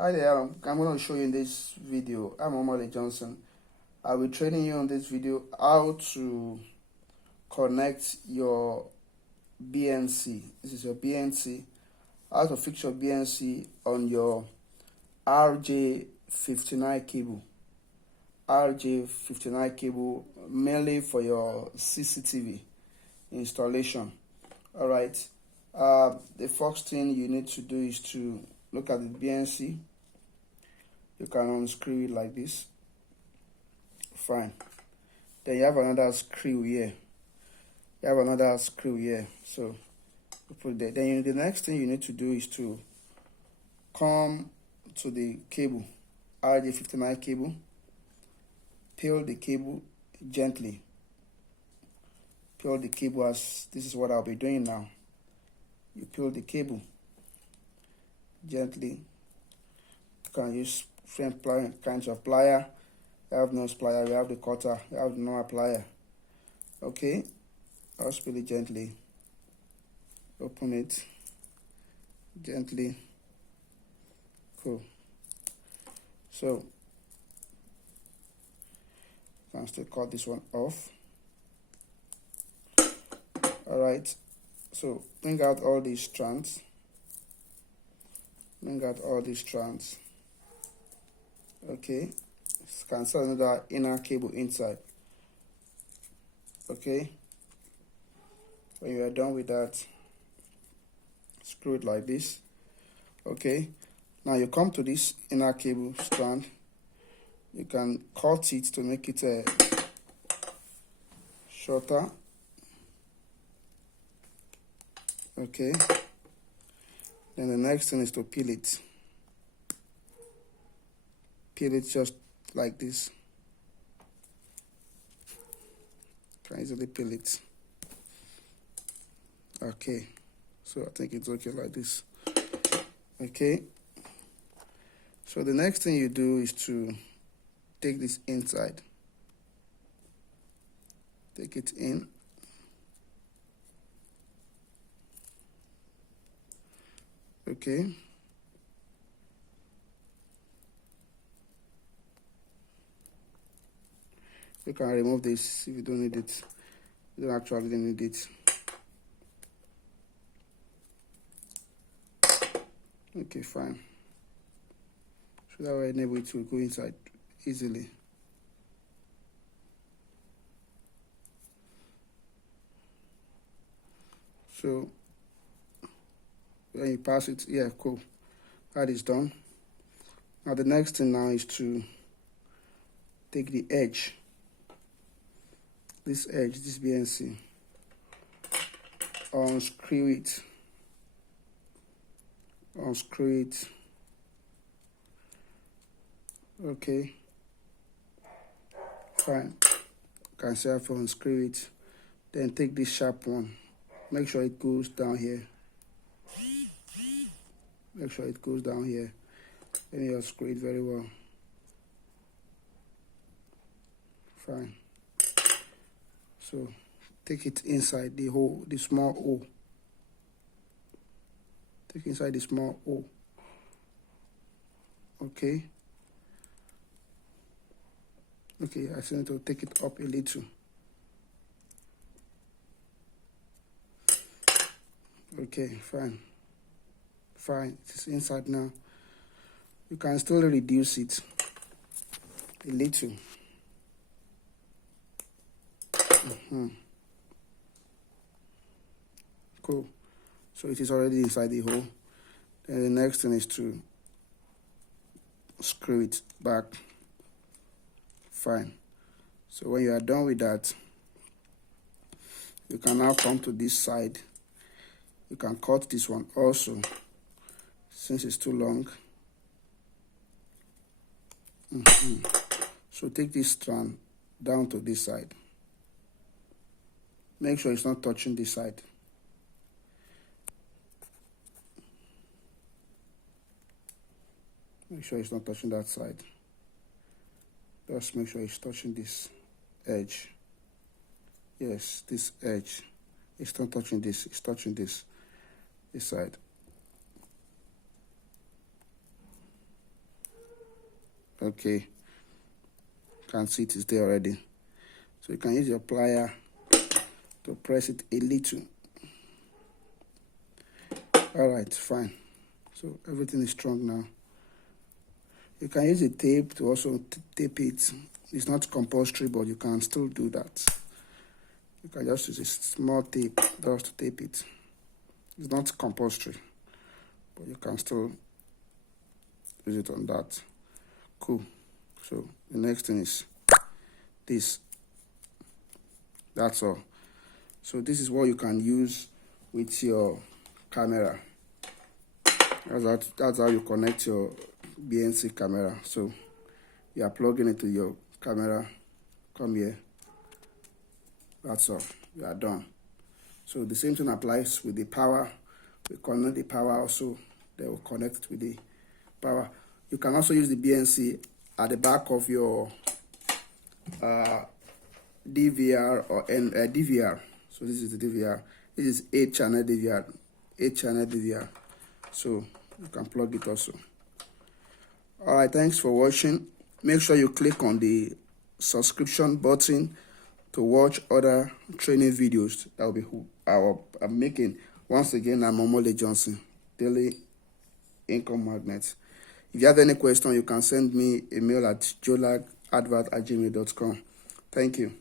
Hi there, I'm going to show you in this video. I'm Omar Johnson. I'll be training you on this video how to connect your BNC. This is your BNC. How to fix your BNC on your RG59 cable. RG59 cable mainly for your Cctv installation. Alright. The first thing you need to do is to look at the BNC. You can unscrew it like this. Fine. Then you have another screw here. So you put it there. Then the next thing you need to do is to come to the cable, RG59 cable. Peel the cable gently. Peel the cable, as this is what I'll be doing now. You peel the cable gently. You can use different kinds of plier. You have nose plier, you have the cutter, you have the normal plier. Okay, I'll peel it gently. Open it gently. Cool. So you can still cut this one off. Alright, so bring out all these strands. Okay, cancel another inner cable inside. Okay, when you are done with that, screw it like this. Okay, now you come to this inner cable strand. You can cut it to make it shorter. Okay, then the next thing is to peel it. Peel it just like this. Can easily peel it. Okay, so I think it's okay like this. Okay, so the next thing you do is to take this inside. Take it in. Okay. You can remove this if you don't need it. You don't actually need it. Okay, fine. So that way enable it to go inside easily. So when you pass it, yeah, cool. That is done. Now the next thing now is to take the edge. This edge, this BNC. Unscrew it. Okay. Fine. Can see how to unscrew it. Then take this sharp one. Make sure it goes down here. Then you unscrew it very well. Fine. So take it inside the hole, the small hole. Take inside the small hole. Okay. Okay, I need to take it up a little. Okay, fine. It's inside now. You can still reduce it a little. Cool. So it is already inside the hole. Then the next thing is to screw it back. Fine. So when you are done with that, you can now come to this side. You can cut this one also, since it's too long. So take this strand down to this side. Make sure it's not touching this side. Make sure it's not touching that side. Just make sure it's touching this edge. Yes, this edge. It's not touching this, it's touching this side. Okay, you can see it is there already. So you can use your plier to press it a little. All right, fine. So everything is strong now. You can use a tape to also tape it. It's not compulsory, but you can still do that. You can just use a small tape just to tape it. It's not compulsory, but you can still use it on that. Cool. So the next thing is this. That's all. So this is what you can use with your camera. That's how you connect your BNC camera. So you are plugging it to your camera. Come here. That's all. You are done. So the same thing applies with the power. We connect the power also. They will connect with the power. You can also use the BNC at the back of your DVR or DVR. So this is the DVR. This is 8-channel DVR. 8-channel DVR. So you can plug it also. Alright, thanks for watching. Make sure you click on the subscription button to watch other training videos that will be I'm making. Once again, I'm Omole Johnson, Daily Income Magnet. If you have any question, you can send me a mail at jolag@gmail.com. Thank you.